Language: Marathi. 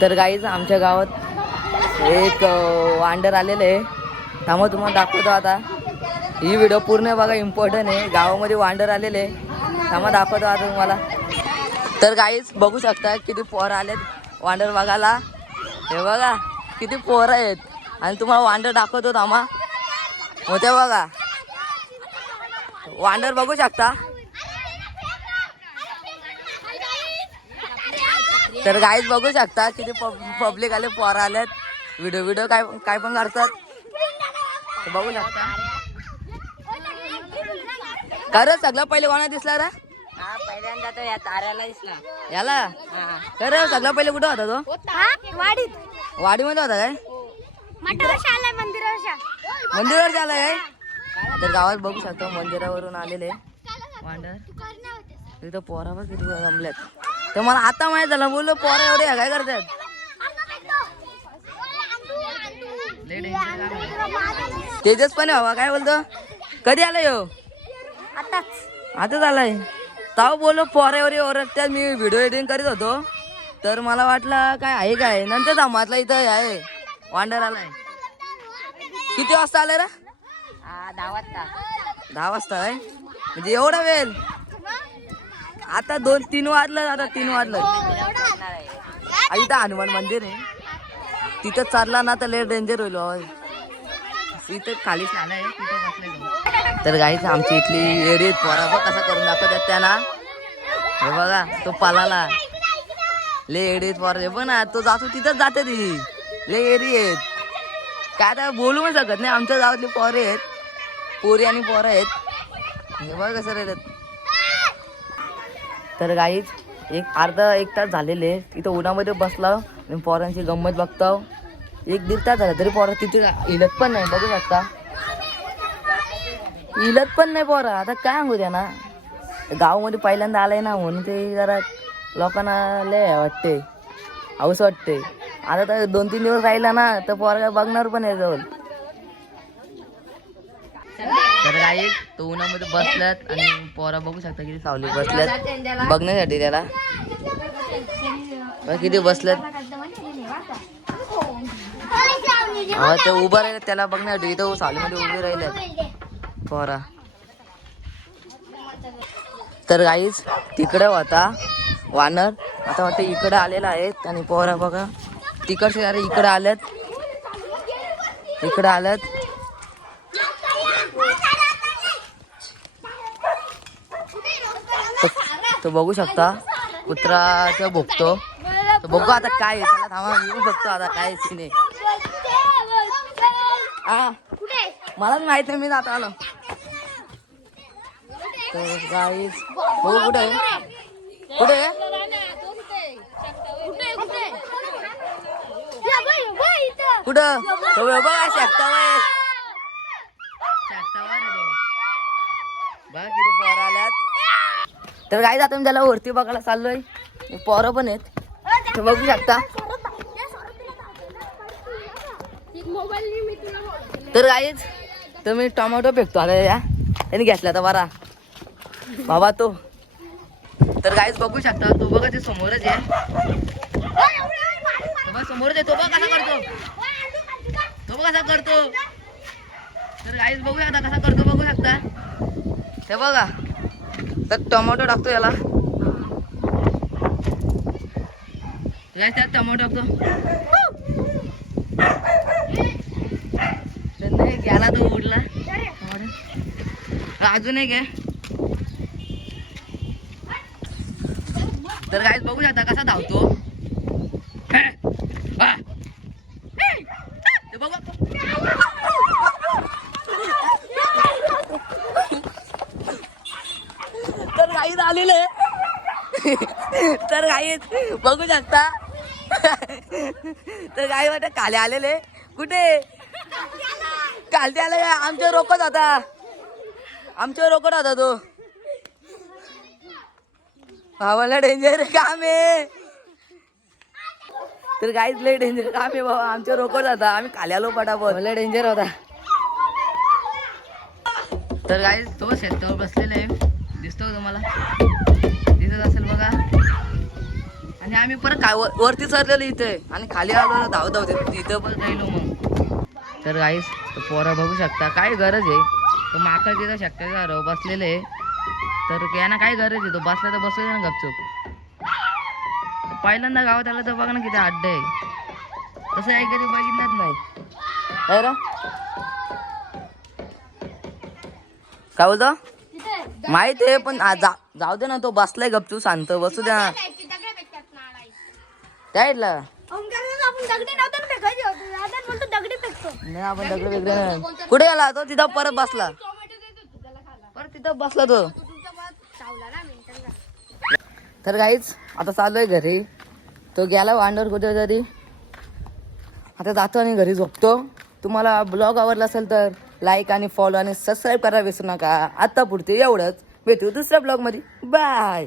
तर गाईज आमच्या गावात एक वांडर आलेलं आहे. त्यामुळे तुम्हाला दाखवतो आता. ही व्हिडिओ पूर्ण बघा, इम्पॉर्टंट आहे. गावामध्ये वांडर आलेले आहे, त्यामुळे दाखवतो आता तुम्हाला. तर गाईज बघू शकता किती पोरं आलेत वांडर बघायला. हे बघा किती पोरं आहेत आणि तुम्हाला वांडर दाखवतो आम्हा. होते बघा वांडर बघू शकता. तर गाईज बघू शकता किती पब्लिक आले, पोरं आलेत. व्हिडिओ काय पण करतात. बघू शकता. खरं सगळं पहिले कोणा दिसला रे? पहिल्यांदा तो या ताऱ्याला दिसला. याला खरं सगळं पहिले कुठं होता तो? वाडीत. वाडीमध्ये होता काय? मंदिरावर आलाय. तर गावात बघू शकतो मंदिरावरून आलेले वांडर. तिथं पोरा बघ किती जमल्यात. तर मला आता माहित झालं, बोललो पोरा एवढे काय करतात. तेजस पण हवा काय बोलतो. कधी आलाय हो? आताच आलाय. ताव बोललो पोरा एवढे ओरडत्यात. मी व्हिडिओ एडिटिंग करीत होतो तर मला वाटलं काय आहे काय. नंतर जमातला इथं आहे वांडर आलाय. किती वाजता आलाय रे? 10 वाजता. 10 वाजता आहे म्हणजे एवढा वेळ. आता 2-3 वाजलं. आता 3 वाजलं. इथं हनुमान मंदिर आहे, तिथं चालला ना तर लय डेंजर होईल. इथं खाली शाळा आहे, तिथं बसले. तर गाईच आमची इथली एरिया पोरा बघ कसा करून दाखवतात त्यांना. हे बघा तो पालाला ले एरियात पोरा. हे बघ ना तो जातो तिथंच जाते. ती ले एरिया काय आता बोलू पण शकत नाही. आमच्या गावातली पोरे आहेत, पोरी आणि पोरं आहेत. हे बघ कसं राहिलं. तर गाईच अर्धा एक तास झालेले इथं उन्हामध्ये बसला आणि पोरांची गंमत बघतो. 1-1.5 तास झाला तरी पोरा तिथे इलत पण नाही. बघू शकता इलत पण नाही पोरा. आता काय सांगू द्या ना, गावामध्ये पहिल्यांदा आलाय ना म्हणून ते जरा लोकांना लय वाटते, हौस वाटते. आता तर 2-3 दिवस राहिला ना तर पोरा बघणार पण आहे जवळ. तर काही तो उन्हामध्ये बसल्यात आणि पोरा बघू शकता किती सावली बसल्यात बघण्यासाठी त्याला. किती बसल्यात ते उभं राहिलं त्याला बघण्यासाठी. इथं सावलीमध्ये उभे राहिल्यात पोरा. तर गाईच तिकडे होता वानर, आता वाटतं इकडे आलेला आहेत. आणि पोरा बघा तिकडचे अरे इकडे आल्यात, इकडे आल्यात. तो बघू शकता कुत्रा तो भोगतो. तो बघू आता काय त्याला. थांबा मी बघतो आता काय सीन आहे. मलाच माहित नाही, मी जात आलो. तर गाईस बघू कुठे आहे, कुठे कुठं तो बघा शेकटावर. बघा किती पोरं आल्यात. तर गाईस आता मी त्याला वरती बघायला चाललोय. पोरं पण आहेत ते बघू शकता. तर गाईस तर मी टोमॅटो फेकतो आता या त्यांनी घेतला तर बरा बाबा तो. तर गाईस बघू शकता तो बघा ते समोरच आहे, समोरच आहे. तो बघा कसा करतो, तो बघा कसा करतो. तर गाईस बघू शकता कसा करतो, बघू शकता ते बघा. तर टोमॅटो टाकतो याला. त्यात टोमॅटो टाकतो. गेला तो उडला. अजून एक आहे. तर गाईस बघू शकता कसा धावतो. तर गाईस आलेले. तर गाईस बघू शकता. तर गाई वाटत काले आलेले. कुठे कालते आले आमच्या रोकत होता, आमच्या रोकत होता तो. भावाला डेंजर काम आहे. तर गाईच लय डेंजर काम आहे बाबा. आमच्या रोकत होता, आम्ही खाली आलो पटापट. लय डेंजर होता. तर गाईच तो शेतावर बसलेला आहे, दिसतो तुम्हाला दिसत असेल बघा. आणि आम्ही परत काय वरती चढलेलो इथे आणि खाली आलो धावत धावते तिथं पण राहिलो मग. तर गाईस पोरं बघू शकता काय गरज आहे. तो माकड तिथं शकता बसलेले आहे. तर यांना काय गरज आहे, तो बसला तर बसू दे ना गपचूप. पहिल्यांदा गावात आलं तर बघा ना किती अड्डे आहे. तसं आहे कधी बघितलंच नाही काय रा. काय बोलतो माहित आहे पण जाऊ दे ना, तो बसलाय गपचू शांत बसू द्या ना. त्याला नाही आपण दगड वेगळे नाही. कुठे गेला तो, तिथं परत बसला, परत तिथं बसला तो. तर काहीच आता चालू घरी. तो गेला वांडर कुठे तरी, आता जातो आणि घरी झोपतो. तुम्हाला ब्लॉग आवडला असेल तर लाईक आणि फॉलो आणि सबस्क्राईब करायला विसरू नका. आता पुढते एवढंच, भेटू दुसऱ्या ब्लॉग मध्ये. बाय.